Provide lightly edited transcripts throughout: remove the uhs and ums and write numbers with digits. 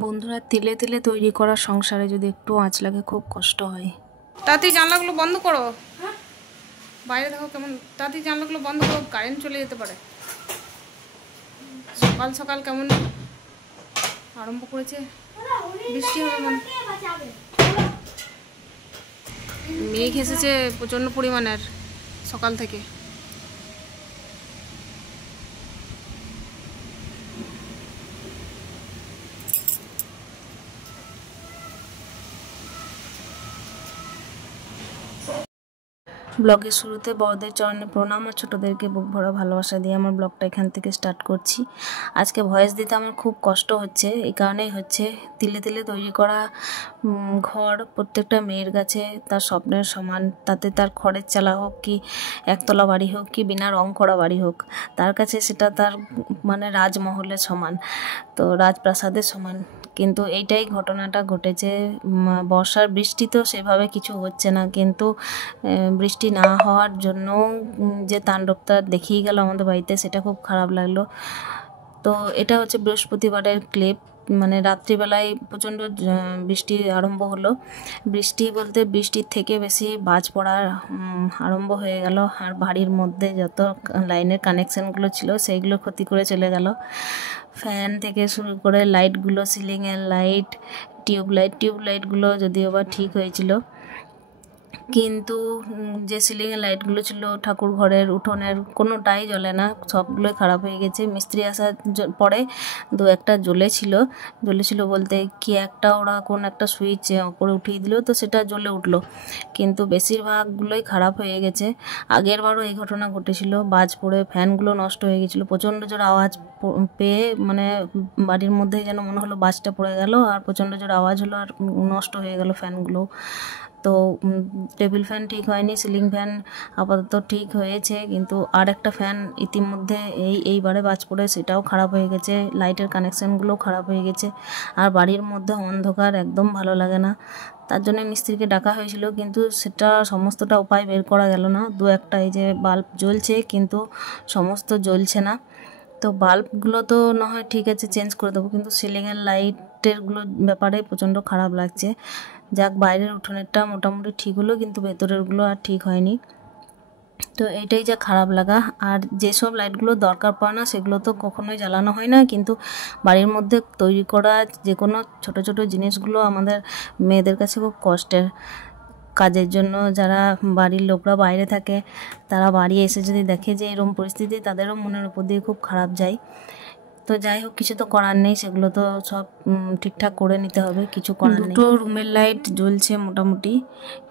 বন্ধুরা, তিলে তিলে তৈরি করা সংসারে যদি একটু আঁচ লাগে খুব কষ্ট হয়। তাড়াতাড়ি জানলাগুলো বন্ধ করো। বাইরে দেখো কেমন। তাড়াতাড়ি জানলাগুলো বন্ধ করো, কারেন্ট চলে যেতে পারে। সকাল সকাল কেমন আরম্ভ করেছে, বৃষ্টি হবে মনে। মেঘ এসেছে প্রচণ্ড পরিমাণের সকাল থেকে। ব্লগের শুরুতে বড়দের চরণে প্রণাম আর ছোটোদেরকে বুক ভরা ভালোবাসা দিয়ে আমার ব্লগটা এখান থেকে স্টার্ট করছি। আজকে ভয়েস দিতে আমার খুব কষ্ট হচ্ছে, এই কারণেই হচ্ছে তিলে তিলে তৈরি করা ঘর প্রত্যেকটা মেয়ের কাছে তার স্বপ্নের সমান। তাতে তার খড়ের চালা হোক কি একতলা বাড়ি হোক কি বিনা রং করা বাড়ি হোক, তার কাছে সেটা তার মানে রাজমহলের সমান, তো রাজপ্রাসাদের সমান। কিন্তু এইটাই ঘটনাটা ঘটেছে। বর্ষার বৃষ্টি তো সেভাবে কিছু হচ্ছে না, কিন্তু বৃষ্টি না হওয়ার জন্য যে তাণ্ডবটা দেখিয়ে গেল আমাদের বাড়িতে, সেটা খুব খারাপ লাগলো। তো এটা হচ্ছে বৃহস্পতিবারের ক্লিপ। মানে রাত্রিবেলায় প্রচণ্ড বৃষ্টি আরম্ভ হলো। বৃষ্টি বলতে বৃষ্টির থেকে বেশি বাজ পড়ার আরম্ভ হয়ে গেল, আর বাড়ির মধ্যে যত লাইনের কানেকশানগুলো ছিল সেইগুলো ক্ষতি করে চলে গেল। ফ্যান থেকে শুরু করে লাইটগুলো, সিলিংয়ের লাইট, টিউবলাইটগুলো যদিও বা ঠিক হয়েছিল, কিন্তু যে সিলিংয়ের লাইটগুলো ছিল ঠাকুর ঘরের উঠোনের কোনোটাই জ্বলে না, সবগুলোই খারাপ হয়ে গেছে। মিস্ত্রি আসার পরে দু একটা জ্বলেছিল বলতে কি একটা ওরা কোন একটা সুইচ করে উঠিয়ে দিল, তো সেটা জ্বলে উঠলো, কিন্তু বেশিরভাগগুলোই খারাপ হয়ে গেছে। আগেরবারও এই ঘটনা ঘটেছিল, বাজ পড়ে ফ্যানগুলো নষ্ট হয়ে গেছিলো। প্রচণ্ড জোর আওয়াজ পেয়ে মানে বাড়ির মধ্যেই যেন মনে হলো বাজটা পড়ে গেল, আর প্রচণ্ড জোর আওয়াজ হলো আর নষ্ট হয়ে গেল ফ্যানগুলো। তো টেবিল ফ্যান ঠিক হয়নি, সিলিং ফ্যান আপাতত ঠিক হয়েছে, কিন্তু আর একটা ফ্যান ইতিমধ্যে এইবারে বাজ পড়ে সেটাও খারাপ হয়ে গেছে। লাইটের কানেকশানগুলোও খারাপ হয়ে গেছে, আর বাড়ির মধ্যে অন্ধকার একদম ভালো লাগে না। তার জন্য মিস্ত্রিকে ডাকা হয়েছিল, কিন্তু সেটা সমস্তটা উপায় বের করা গেল না। দু একটা এই যে বাল্ব জ্বলছে, কিন্তু সমস্ত জ্বলছে না। তো বাল্বগুলো তো না হয় ঠিক আছে, চেঞ্জ করে দেবো, কিন্তু সিলিংয়ের লাইটেরগুলো ব্যাপারে প্রচণ্ড খারাপ লাগছে। যাক, বাইরের উঠোনেরটা মোটামুটি ঠিক হলো, কিন্তু ভেতরেরগুলো আর ঠিক হয়নি। তো এইটাই যা খারাপ লাগা। আর যেসব লাইটগুলো দরকার পড়ে না সেগুলো তো কখনোই জ্বালানো হয় না, কিন্তু বাড়ির মধ্যে তৈরি করা যে কোনো ছোটো ছোটো জিনিসগুলো আমাদের মেয়েদের কাছে খুব কষ্টের। কাজের জন্য যারা বাড়ির লোকরা বাইরে থাকে, তারা বাড়ি এসে যদি দেখে যে এরকম পরিস্থিতি, তাদেরও মনের উপর দিয়ে খুব খারাপ যায়। তো যাই হোক, কিছু তো করার নেই, সেগুলো তো সব ঠিকঠাক করে নিতে হবে, কিছু করার নেই। দুটো রুমের লাইট জ্বলছে মোটামুটি,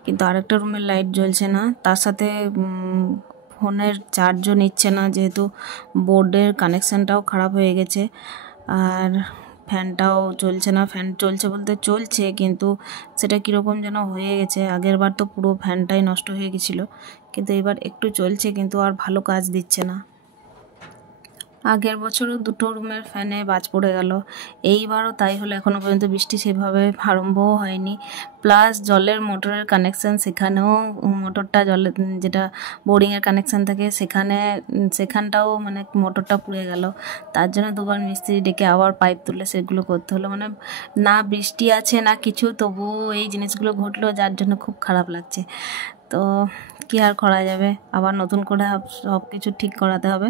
কিন্তু আরেকটা রুমের লাইট জ্বলছে না। তার সাথে ফোনের চার্জও নিচ্ছে না, যেহেতু বোর্ডের কানেকশানটাও খারাপ হয়ে গেছে। আর ফ্যানটাও চলছে না। ফ্যান চলছে বলতে চলছে, কিন্তু সেটা কীরকম যেন হয়ে গেছে। আগের বার তো পুরো ফ্যানটাই নষ্ট হয়ে গেছিলো, কিন্তু এবার একটু চলছে, কিন্তু আর ভালো কাজ দিচ্ছে না। আগের বছরও দুটো রুমের ফ্যানে বাজ পড়ে গেল, এইবারও তাই হলো। এখনও পর্যন্ত বৃষ্টি সেভাবে আরম্ভও হয়নি। প্লাস জলের মোটরের কানেকশান, সেখানেও মোটরটা জলের যেটা বোরিংয়ের কানেকশান থাকে সেখানটাও মানে মোটরটা পুড়ে গেল। তার জন্য দুবার মিস্ত্রি ডেকে আবার পাইপ তুলে সেগুলো করতে হলো। মানে না বৃষ্টি আছে না কিছু, তবুও এই জিনিসগুলো ঘটলো, যার জন্য খুব খারাপ লাগছে। তো কী আর করা যাবে, আবার নতুন করে সব কিছু ঠিক করাতে হবে।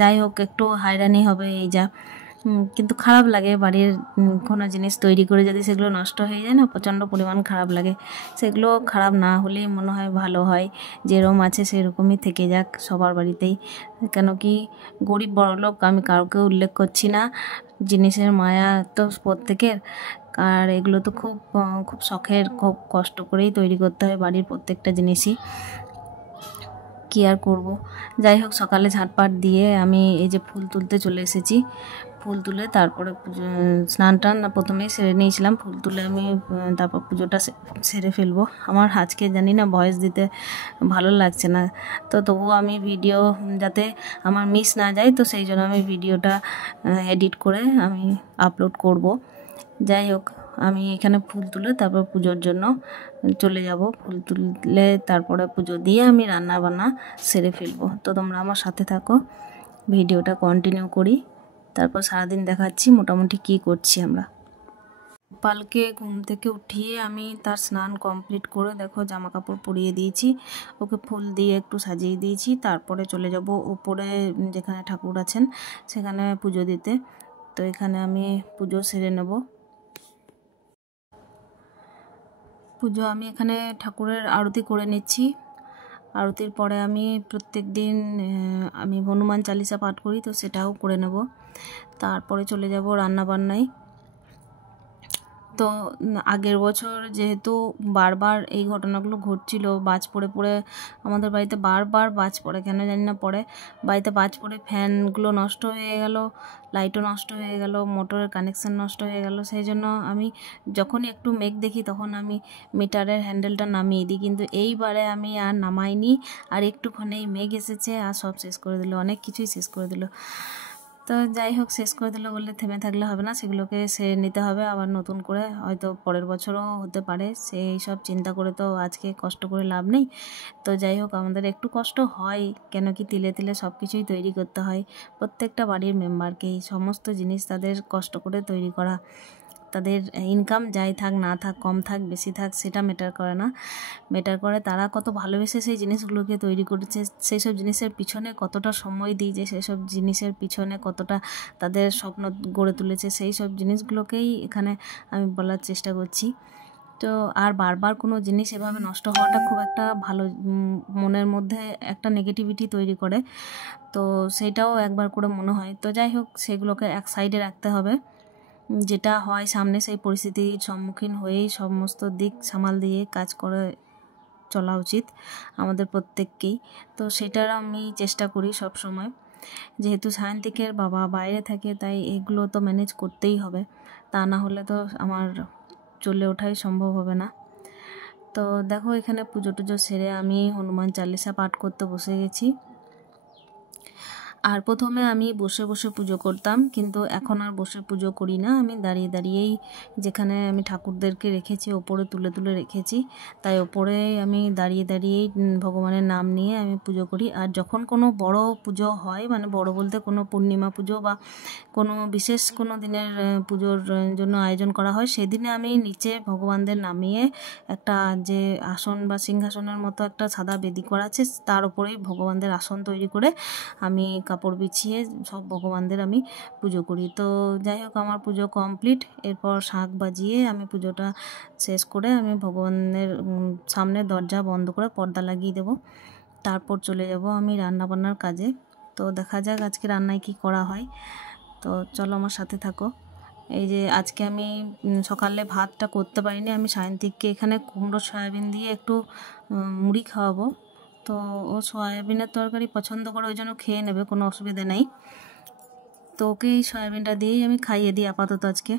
যাই হোক, একটু হয়রানি হবে এই যা, কিন্তু খারাপ লাগে। বাড়ির কোনো জিনিস তৈরি করে যদি সেগুলো নষ্ট হয়ে যায় না, প্রচণ্ড পরিমাণ খারাপ লাগে। সেগুলো খারাপ না হলেই মনে হয় ভালো হয়, যেরকম আছে সেরকমই থেকে যাক সবার বাড়িতেই। কেন কি গরিব বড়লোক আমি কাউকে উল্লেখ করছি না, জিনিসের মায়া তো প্রত্যেকের। আর এগুলো তো খুব খুব শখের, খুব কষ্ট করেই তৈরি করতে হয় বাড়ির প্রত্যেকটা জিনিসই। কী আর করব। যাই হোক, সকালে ঝাঁটপাট দিয়ে আমি এই যে ফুল তুলতে চলে এসেছি। ফুল তুলে তারপরে স্নান টান প্রথমেই সেরে নিয়েছিলাম। ফুল তুলে আমি তারপর পুজোটা সেরে ফেলবো। আমার আজকে জানি না ভয়েস দিতে ভালো লাগছে না, তো তবুও আমি ভিডিও যাতে আমার মিস না যায়, তো সেই জন্য আমি ভিডিওটা এডিট করে আমি আপলোড করব। যাই হোক, আমি এখানে ফুল তুলে তারপর পুজোর জন্য চলে যাব। ফুল তুললে তারপরে পুজো দিয়ে আমি রান্না বান্না সেরে ফেলবো। তো তোমরা আমার সাথে থাকো, ভিডিওটা কন্টিনিউ করি। তারপর সারাদিন দেখাচ্ছি মোটামুটি কি করছি আমরা। গোপালকে ঘুম থেকে উঠিয়ে আমি তার স্নান কমপ্লিট করে দেখো জামা কাপড় পরিয়ে দিয়েছি, ওকে ফুল দিয়ে একটু সাজিয়ে দিয়েছি। তারপরে চলে যাব উপরে যেখানে ঠাকুর আছেন সেখানে পুজো দিতে। তো এখানে আমি পুজো সেরে নেব। পুজো আমি এখানে ঠাকুরের আরতি করে নিচ্ছি। আরতির পরে আমি প্রত্যেক দিন আমি হনুমান চালিসা পাঠ করি, তো সেটাও করে নেব। তারপরে চলে যাব রান্নাবান্নায়। তো আগের বছর যেহেতু বারবার এই ঘটনাগুলো ঘটছিল, বাজ পড়ে পড়ে আমাদের বাড়িতে বারবার বাজ পড়ে, কেন জানি না পড়ে। বাড়িতে বাজ পড়ে ফ্যানগুলো নষ্ট হয়ে গেল, লাইটও নষ্ট হয়ে গেল, মোটরের কানেকশান নষ্ট হয়ে গেল। সেই জন্য আমি যখনই একটু মেঘ দেখি তখন আমি মিটারের হ্যান্ডেলটা নামিয়ে দিই, কিন্তু এইবারে আমি আর নামাইনি। আর একটুখানেই মেঘ এসেছে আর সব শেষ করে দিল, অনেক কিছুই শেষ করে দিল। তো যাই হোক, শেষ করে দিল বলে থেমে থাকলে হবে না, সেগুলোকে সেরে নিতে হবে আবার নতুন করে, হয়তো পরের বছরও হতে পারে। সেই সব চিন্তা করে তো আজকে কষ্ট করে লাভ নেই। তো যাই হোক, আমাদের একটু কষ্ট হয়, কেন কি তিলে তিলে সব কিছুই তৈরি করতে হয়। প্রত্যেকটা বাড়ির মেম্বারকেই সমস্ত জিনিস তাদের কষ্ট করে তৈরি করা। তাদের ইনকাম যাই থাক না থাক, কম থাক বেশি থাক, সেটা ম্যাটার করে না। ম্যাটার করে তারা কত ভালোবেসে সেই জিনিসগুলোকে তৈরি করেছে, সেই সব জিনিসের পিছনে কতটা সময় দিয়েছে, সেই সব জিনিসের পিছনে কতটা তাদের স্বপ্ন গড়ে তুলেছে, সেই সব জিনিসগুলোকেই এখানে আমি বলার চেষ্টা করছি। তো আর বারবার কোনো জিনিস এভাবে নষ্ট হওয়াটা খুব একটা ভালো, মনের মধ্যে একটা নেগেটিভিটি তৈরি করে। তো সেইটাও একবার করে মনে হয়। তো যাই হোক, সেগুলোকে এক সাইডে রাখতে হবে। যেটা হয় সামনে, সেই পরিস্থিতির সম্মুখীন হয়েই সমস্ত দিক সামাল দিয়ে কাজ করে চলা উচিত আমাদের প্রত্যেককেই। তো সেটার আমি চেষ্টা করি সব সময়। যেহেতু সায়ন্তিকের বাবা বাইরে থাকে, তাই এগুলো তো ম্যানেজ করতেই হবে, তা না হলে তো আমার চলে ওঠাই সম্ভব হবে না। তো দেখো, এখানে পুজো টুজো সেরে আমি হনুমান চালিসা পাঠ করতে বসে গেছি। আর প্রথমে আমি বসে বসে পুজো করতাম, কিন্তু এখন আর বসে পুজো করি না। আমি দাঁড়িয়ে দাঁড়িয়েই, যেখানে আমি ঠাকুরদেরকে রেখেছি ওপরে তুলে তুলে রেখেছি, তাই ওপরে আমি দাঁড়িয়ে দাঁড়িয়েই ভগবানের নাম নিয়ে আমি পুজো করি। আর যখন কোনো বড় পুজো হয়, মানে বড় বলতে কোনো পূর্ণিমা পুজো বা কোনো বিশেষ কোনো দিনের পুজোর জন্য আয়োজন করা হয়, সেদিনে আমি নিচে ভগবানদের নামিয়ে একটা যে আসন বা সিংহাসনের মতো একটা সাদা বেদি করা আছে, তার উপরেই ভগবানদের আসন তৈরি করে আমি কাপড় বিছিয়ে সব ভগবানদের আমি পুজো করি। তো যাই হোক, আমার পুজো কমপ্লিট। এরপর শাঁখ বাজিয়ে আমি পুজোটা শেষ করে আমি ভগবানের সামনে দরজা বন্ধ করে পর্দা লাগিয়ে দেব। তারপর চলে যাব আমি রান্নাবান্নার কাজে। তো দেখা যাক আজকে রান্নায় কি করা হয়। তো চলো আমার সাথে থাকো। এই যে আজকে আমি সকালে ভাতটা করতে পারিনি, আমি সায়ন্তিককে এখানে কুমড়ো সয়াবিন দিয়ে একটু মুড়ি খাওয়াবো। তো ও সয়াবিনের তরকারি পছন্দ করে, ওই জন্য খেয়ে নেবে, কোনো অসুবিধা নেই। তো ওকে এই সয়াবিনটা দিয়েই আমি খাইয়ে দিই আপাতত আজকে।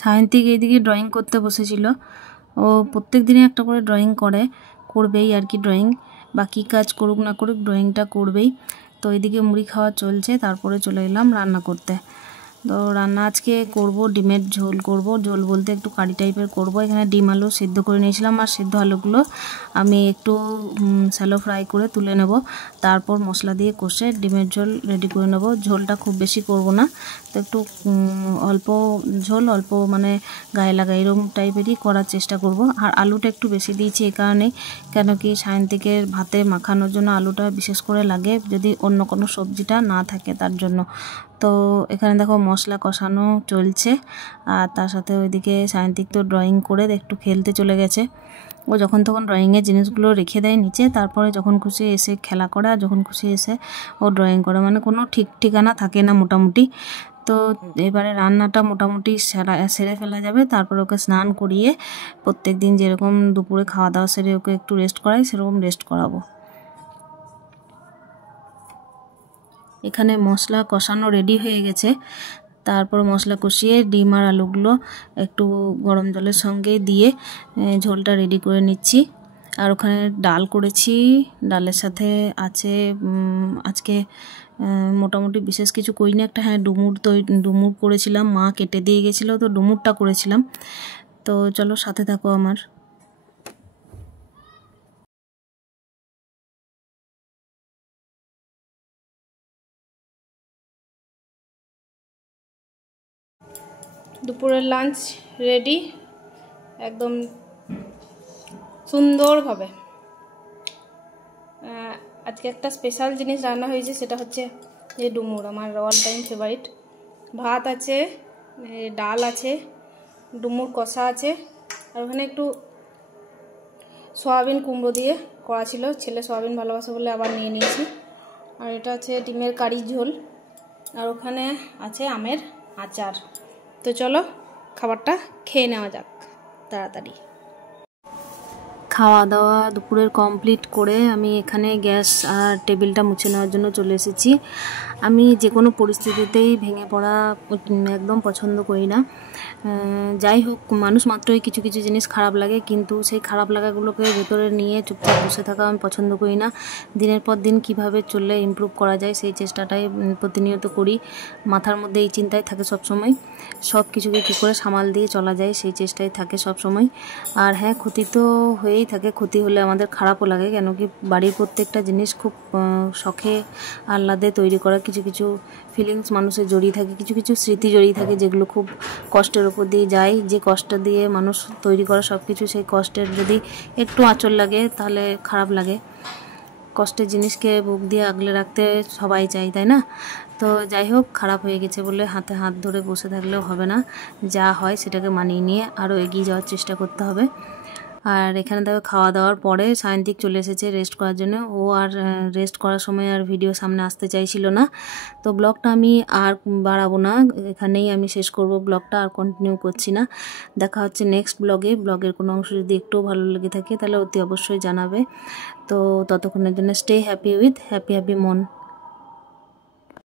সায়ন্তিক এইদিকে ড্রয়িং করতে বসেছিল। ও প্রত্যেক দিনই একটা করে ড্রয়িং করবেই আর কি। ড্রয়িং বা কী কাজ করুক না করুক, ড্রয়িংটা করবেই। তো এইদিকে মুড়ি খাওয়া চলছে, তারপরে চলে এলাম রান্না করতে। তো রান্না আজকে করব ডিমের ঝোল করব। ঝোল বলতে একটু কারি টাইপের করব। এখানে ডিম আলু সিদ্ধ করে নিয়েছিলাম, আর সিদ্ধ আলুগুলো আমি একটু শ্যালো ফ্রাই করে তুলে নেব। তারপর মশলা দিয়ে কষে ডিমের ঝোল রেডি করে নেব। ঝোলটা খুব বেশি করব না, তো একটু অল্প ঝোল, অল্প মানে গায়ে লাগা এরকম টাইপেরই করার চেষ্টা করব। আর আলুটা একটু বেশি দিয়েছি এই কারণেই, কেন কি সায়ন্তিকের ভাতে মাখানোর জন্য আলুটা বিশেষ করে লাগে, যদি অন্য কোনো সবজিটা না থাকে তার জন্য। তো এখানে দেখো মশলা কষানো চলছে, আর তার সাথে ওইদিকে সায়ন্তিক তো ড্রয়িং করে একটু খেলতে চলে গেছে। ও যখন তখন ড্রয়িংয়ের জিনিসগুলো রেখে দেয় নিচে, তারপরে যখন খুশি এসে খেলা করে, আর যখন খুশি এসে ও ড্রয়িং করে, মানে কোনো ঠিক ঠিকানা থাকে না মোটামুটি। তো এবারে রান্নাটা মোটামুটি সেরে ফেলা যাবে। তারপর ওকে স্নান করিয়ে প্রত্যেক দিন যেরকম দুপুরে খাওয়া দাওয়া সেরে ওকে একটু রেস্ট করাই, সেরকম রেস্ট করাবো। এখানে মশলা কষানো রেডি হয়ে গেছে। তারপর মশলা কষিয়ে ডিম আর আলুগুলো একটু গরম জলের সঙ্গে দিয়ে ঝোলটা রেডি করে নিচ্ছি। আর ওখানে ডাল করেছি, ডালের সাথে আছে আজকে মোটামুটি বিশেষ কিছু করিনি। একটা ডুমুর করেছিলাম, মা কেটে দিয়ে গেছিলো, তো ডুমুরটা করেছিলাম। তো চলো সাথে থাকো আমার। দুপুরের লাঞ্চ রেডি একদম সুন্দরভাবে। আজকে একটা স্পেশাল জিনিস রান্না হয়েছে, সেটা হচ্ছে এই ডুমুর, আমার অল টাইম ফেভারিট। ভাত আছে, ডাল আছে, ডুমুর কষা আছে, আর ওখানে একটু সয়াবিন কুমড়ো দিয়ে করা ছিল, ছেলে সয়াবিন ভালোবাসে বলে আবার নিয়ে নিয়েছি। আর এটা আছে ডিমের কারি ঝোল, আর ওখানে আছে আমের আচার। তো চলো খাবারটা খেয়ে নেওয়া যাক তাড়াতাড়ি। খাওয়া দাওয়া দুপুরের কমপ্লিট করে আমি এখানে গ্যাস আর টেবিলটা মুছে নেওয়ার জন্য চলে এসেছি। আমি যে কোনো পরিস্থিতিতেই ভেঙে পড়া একদম পছন্দ করি না। যাই হোক, মানুষ মাত্রই কিছু কিছু জিনিস খারাপ লাগে, কিন্তু সেই খারাপ লাগাগুলোকে ভেতরে নিয়ে চুপচাপ বসে থাকা আমি পছন্দ করি না। দিনের পর দিন কিভাবে চললে ইমপ্রুভ করা যায় সেই চেষ্টাটাই প্রতিনিয়ত করি। মাথার মধ্যে এই চিন্তাই থাকে সবসময়, সব কিছুকে কী করে সামাল দিয়ে চলা যায় সেই চেষ্টাই থাকে সবসময়। আর হ্যাঁ, ক্ষতি তো হয়েই থাকে, ক্ষতি হলে আমাদের খারাপও লাগে, কেন কি বাড়ির প্রত্যেকটা জিনিস খুব শখে আহ্লাদে তৈরি করা, কিছু কিছু ফিলিংস মানুষের জড়িয়ে থাকে, কিছু কিছু স্মৃতি জড়িয়ে থাকে যেগুলো খুব কষ্টের উপর দিয়ে যায়। যে কষ্ট দিয়ে মানুষ তৈরি করা সব কিছু, সেই কষ্টের যদি একটু আঁচড় লাগে তাহলে খারাপ লাগে। কষ্টের জিনিসকে বুক দিয়ে আগলে রাখতে সবাই চাই, তাই না? তো যাই হোক, খারাপ হয়ে গেছে বলে হাতে হাত ধরে বসে থাকলেও হবে না, যা হয় সেটাকে মানিয়ে নিয়ে আরও এগিয়ে যাওয়ার চেষ্টা করতে হবে। আর এখানে দেখো খাওয়া দাওয়ার পরে সায়ন্তিক চলে এসেছে রেস্ট করার জন্য। ও আর রেস্ট করার সময় আর ভিডিও সামনে আসতে চাইছিল না। তো ব্লগটা আমি আর বাড়াবো না, এখানেই আমি শেষ করব ব্লগটা, আর কন্টিনিউ করছি না। দেখা হচ্ছে নেক্সট ব্লগে। ব্লগের কোনো অংশ যদি একটু ভালো লেগে থাকে তাহলে অতি অবশ্যই জানাবে। তো ততক্ষণের জন্য স্টে হ্যাপি উইথ হ্যাপি মন।